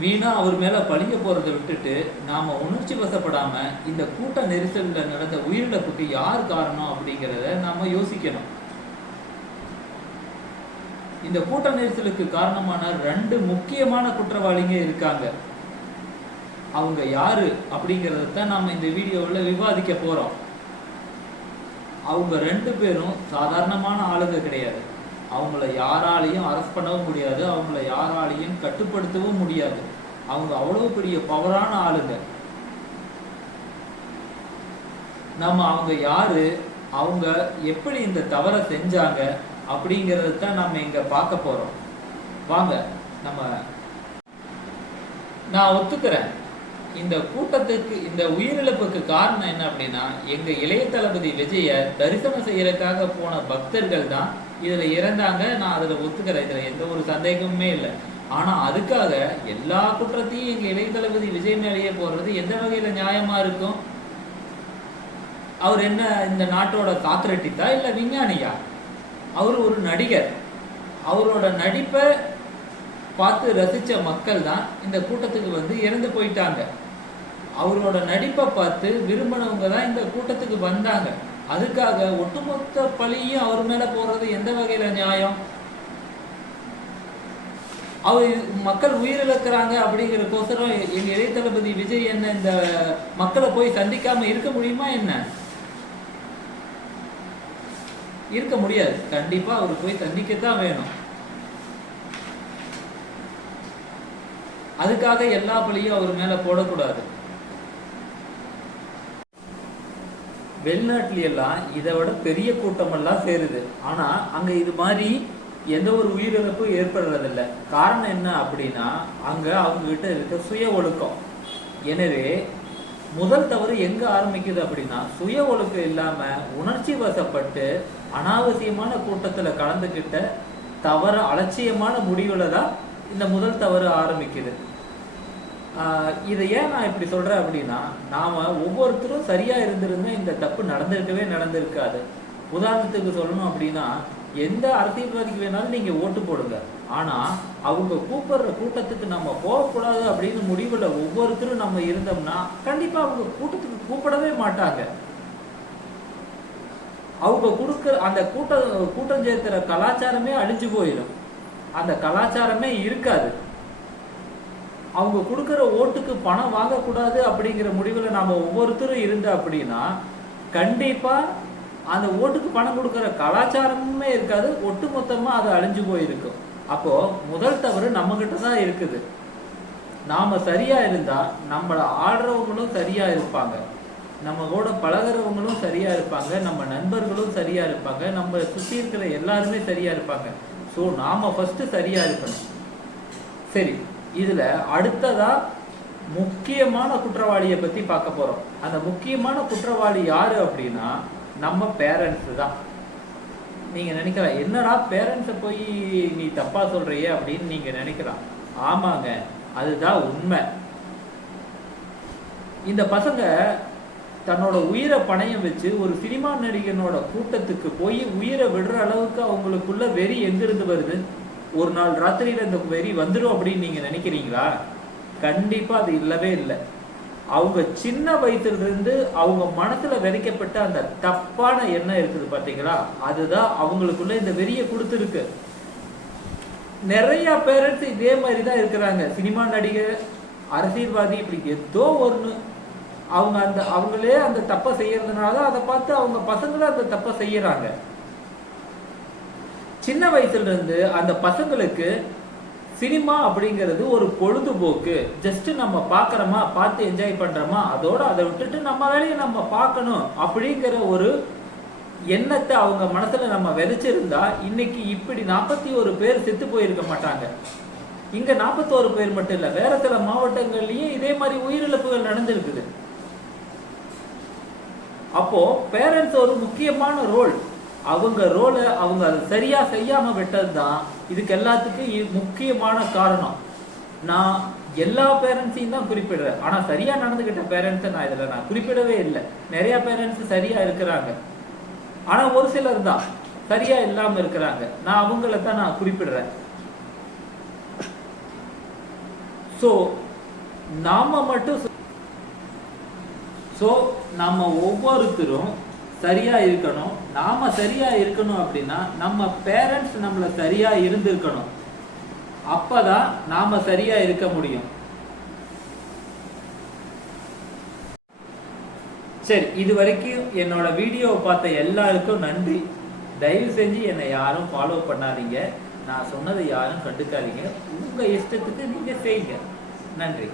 வீணா அவர் மேல பழிய போறதை விட்டுட்டு நாம உணர்ச்சி வசப்படாம இந்த கூட்ட நெரிசல்ல நடந்த உயிரிழப்புக்கு யார் காரணம் அப்படிங்கிறத நாம யோசிக்கணும். இந்த கூட்ட நெரிசலுக்கு காரணமான ரெண்டு முக்கியமான குற்றவாளிங்க இருக்காங்க. அவங்க யாரு அப்படிங்கிறத தான் நாம இந்த வீடியோவில் விவாதிக்க போறோம். அவங்க ரெண்டு பேரும் சாதாரணமான ஆளுங்க கிடையாது. அவங்கள யாராலையும் அரெஸ்ட் பண்ணவும் முடியாது அவங்கள யாராலையும் கட்டுப்படுத்தவும் முடியாது. அவங்க அவ்வளவு பெரிய பவரான ஆளுங்க. நம்ம அவங்க யாரு அவங்க எப்படி இந்த தவறை செஞ்சாங்க அப்படிங்கிறத தான் நம்ம இங்க பார்க்க போறோம். வாங்க நம்ம நான் ஒத்துக்கிறேன். இந்த கூட்டத்துக்கு இந்த உயிரிழப்புக்கு காரணம் என்ன அப்படின்னா எங்க இளைய தளபதி விஜய தரிசனம் செய்யறதுக்காக போன பக்தர்கள் தான் இதுல இறந்தாங்க நான் அதுல ஒத்துக்கிறேன் இதுல எந்த ஒரு சந்தேகமுமே இல்லை. ஆனா அதுக்காக எல்லா குற்றத்தையும் எங்கள் இளைய தளபதி விஜய் மேலேயே போடுறது எந்த வகையில நியாயமா இருக்கும்? அவர் என்ன இந்த நாட்டோட காத்திரட்டித்தா இல்ல விஞ்ஞானியா? அவர் ஒரு நடிகர். அவரோட நடிப்பை பார்த்து ரசிச்ச மக்கள் தான் இந்த கூட்டத்துக்கு வந்து இறந்து போயிட்டாங்க. அவரோட நடிப்பை பார்த்து விரும்பினவங்க தான் இந்த கூட்டத்துக்கு வந்தாங்க. அதுக்காக ஒட்டுமொத்த பழியும் அவர் மேல போடுறது எந்த வகையில நியாயம்? அவர் மக்கள் உயிரிழக்கிறாங்க அப்படிங்கிறக்கோசரம் எங்க இளைய தளபதி விஜய் என்ன இந்த மக்களை போய் சந்திக்காம இருக்க முடியுமா என்ன? இருக்க முடியாது. கண்டிப்பா அவர் போய் சந்திக்கத்தான் வேணும். அதுக்காக எல்லா பழியும் அவர் மேல போடக்கூடாது. வெளிநாட்டுல எல்லாம் இதை விட பெரிய கூட்டமெல்லாம் சேருது. ஆனா அங்க இது மாதிரி எந்த ஒரு உயிரிழப்பும் ஏற்படுறதில்ல. காரணம் என்ன அப்படின்னா அங்க அவங்க கிட்ட இருக்க சுய ஒழுக்கம். எனவே முதல் தவறு எங்க ஆரம்பிக்குது அப்படின்னா சுய ஒழுக்கம் இல்லாம உணர்ச்சி வசப்பட்டு அனாவசியமான கூட்டத்துல கலந்துக்கிட்ட தவற அலட்சியமான முடிவுல தான் இந்த முதல் தவறு ஆரம்பிக்குது. இதை ஏன் நான் இப்படி சொல்கிறேன் அப்படின்னா நாம் ஒவ்வொருத்தரும் சரியாக இருந்திருந்தா இந்த தப்பு நடந்திருக்கவே நடந்திருக்காது. உதாரணத்துக்கு சொல்லணும் அப்படின்னா எந்த அரசியல்வாதிக்கு வேணாலும் நீங்கள் ஓட்டு போடுங்க. ஆனால் அவங்க கூப்பிடுற கூட்டத்துக்கு நம்ம போகக்கூடாது அப்படின்னு முடிவில் ஒவ்வொருத்தரும் நம்ம இருந்தோம்னா கண்டிப்பாக அவங்க கூட்டத்துக்கு கூப்பிடவே மாட்டாங்க. அவங்க கொடுக்குற அந்த கூட்டம் கூட்டம் சேர்த்துற கலாச்சாரமே அழிஞ்சு போயிடும் அந்த கலாச்சாரமே இருக்காது. அவங்க கொடுக்குற ஓட்டுக்கு பணம் வாங்கக்கூடாது அப்படிங்கிற முடிவில் நாம் ஒவ்வொருத்தரும் இருந்த அப்படின்னா கண்டிப்பாக அந்த ஓட்டுக்கு பணம் கொடுக்குற கலாச்சாரமுமே இருக்காது. ஒட்டுமொத்தமா அது அழிஞ்சு போயிருக்கும். அப்போது முதல் தவறு நம்மக்கிட்ட தான் இருக்குது. நாம் சரியாக இருந்தால் நம்மளை ஆடுறவங்களும் சரியாக இருப்பாங்க. நம்ம கூட பழகுறவங்களும் சரியாக இருப்பாங்க. நம்ம நண்பர்களும் சரியாக இருப்பாங்க. நம்ம சுற்றி இருக்கிற எல்லாருமே சரியாக இருப்பாங்க. ஸோ நாம் ஃபஸ்ட்டு சரியாக இருக்கணும். சரி. இதுல அடுத்ததா முக்கியமான குற்றவாளியை பத்தி பார்க்க போறோம். அந்த முக்கியமான குற்றவாளி யாரு அப்படின்னா நம்ம பேரண்ட்ஸு தான். நீங்க நினைக்கலாம் என்னடா பேரண்ட்ஸை போய் நீ தப்பா சொல்றியே? அப்படின்னு நீங்க நினைக்கலாம். ஆமாங்க அதுதான் உண்மை. இந்த பசங்க தன்னோட உயிரை பணையம் வச்சு ஒரு சினிமா நடிகனோட கூட்டத்துக்கு போய் உயிரை விடுற அளவுக்கு அவங்களுக்குள்ள வெறி எங்கிருந்து வருது? ஒரு நாள் ராத்திரியில இந்த வெறி வந்துடும் அப்படின்னு நீங்க நினைக்கிறீங்களா? கண்டிப்பா அது இல்லவே இல்லை. அவங்க சின்ன வயசுல இருந்து அவங்க மனசுல விதைக்கப்பட்ட அந்த தப்பான எண்ணம் இருக்குது பாத்தீங்களா? அதுதான் அவங்களுக்குள்ள இந்த வெறியை கொடுத்துருக்கு. நிறைய பேரண்ட்ஸ் இதே மாதிரி தான் இருக்கிறாங்க. சினிமா நடிகர் அரசியல்வாதி இப்படி ஏதோ ஒன்று அவங்க அந்த அவங்களே அந்த தப்பை செய்யறதுனால அதை பார்த்து அவங்க பசங்களும் அந்த தப்பை செய்யறாங்க. சின்ன வயசுலேருந்து அந்த பசங்களுக்கு சினிமா அப்படிங்கிறது ஒரு பொழுதுபோக்கு. ஜஸ்ட் நம்ம பார்க்குறோமா பார்த்து என்ஜாய் பண்ணுறோமா அதோட அதை விட்டுட்டு நம்ம வேலையை நம்ம பார்க்கணும் அப்படிங்கிற ஒரு எண்ணத்தை அவங்க மனசில் நம்ம விதைச்சிருந்தா இன்னைக்கு இப்படி நாற்பத்தி ஒரு பேர் செத்து போயிருக்க மாட்டாங்க. இங்கே நாற்பத்தோரு பேர் மட்டும் இல்லை வேற சில மாவட்டங்கள்லேயும் இதே மாதிரி உயிரிழப்புகள் நடந்திருக்குது. அப்போ பேரண்ட்ஸ் ஒரு முக்கியமான ரோல் அவங்க ரோலை அவங்க அதை சரியா செய்யாம விட்டது தான் இதுக்கு எல்லாத்துக்கும் முக்கியமான காரணம். நான் எல்லா பேரண்ட்ஸையும் தான் குறிப்பிடுறேன். ஆனா சரியா நடந்துக்கிட்ட பேரண்ட்ஸை நான் இதுல நான் குறிப்பிடவே இல்லை. நிறைய பேரண்ட்ஸ் சரியா இருக்கிறாங்க. ஆனா ஒரு சிலர் தான் சரியா இல்லாம இருக்கிறாங்க. நான் அவங்கள தான் நான் குறிப்பிடுறேன். ஸோ நாம மட்டும் ஸோ நம்ம ஒவ்வொருத்தரும் சரியா இருக்கணும். நாம சரியா இருக்கணும் அப்படின்னா நம்ம பேரண்ட்ஸ் நம்மள சரியா இருந்திருக்கணும். அப்பதான் நாம சரியா இருக்க முடியும். சரி இது வரைக்கும் என்னோட வீடியோவை பார்த்த எல்லாருக்கும் நன்றி. தயவு செஞ்சு என்னை யாரும் ஃபாலோ பண்ணாதீங்க. நான் சொன்னதை யாரும் கண்டுக்காதீங்க. உங்க இஷ்டத்துக்கு நீங்க செய்யுங்க. நன்றி.